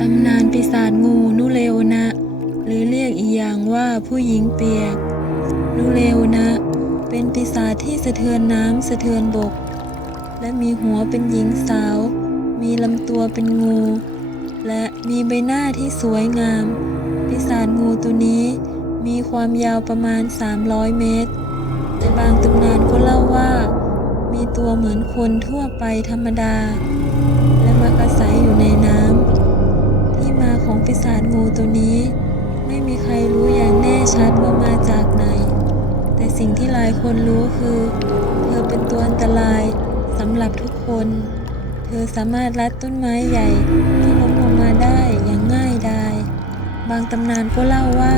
ตำนานปีศาจงูนูเลโอนะ หรือเรียกอีกอย่างว่าผู้หญิงเปียกนูเลโอนะ เป็นปีศาจที่สะเทือนน้ำสะเทือนบก และมีหัวเป็นหญิงสาว มีลำตัวเป็นงู และมีใบหน้าที่สวยงาม ปีศาจงูตัวนี้มีความยาวประมาณ 300 เมตร แต่บางตำนานก็เล่าว่า มีตัวเหมือนคนทั่วไปธรรมดา ของปีศาจงูตัวนี้ ไม่มีใครรู้อย่างแน่ชัดว่ามาจากไหน แต่สิ่งที่หลายคนรู้คือ เธอเป็นตัวอันตรายสำหรับทุกคน เธอสามารถลัดต้นไม้ใหญ่ที่ล้มลงมาได้อย่างง่ายดายบางตำนานก็เล่าว่า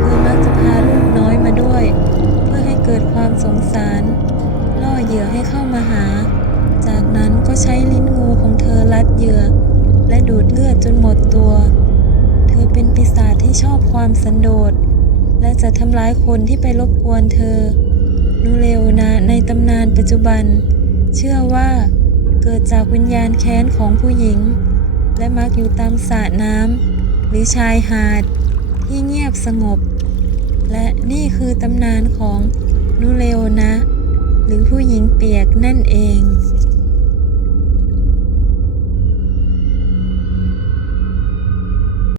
เธอมักจะพาลูกน้อยมาด้วย เพื่อให้เกิดความสงสารล่อเหยื่อให้เข้ามาหา จากนั้นก็ใช้ลิ้นงูของเธอลัดเหยื่อ และดูด ความสันโดษ และจะทำร้ายคนที่ไปรบกวนเธอ นูเรวนะในตำนานปัจจุบัน เชื่อว่าเกิดจากวิญญาณแค้นของผู้หญิง และมักอยู่ตามสระน้ำหรือชายหาดที่เงียบสงบ และนี่คือตำนานของนูเรวนะ หรือผู้หญิงเปียกนั่นเอง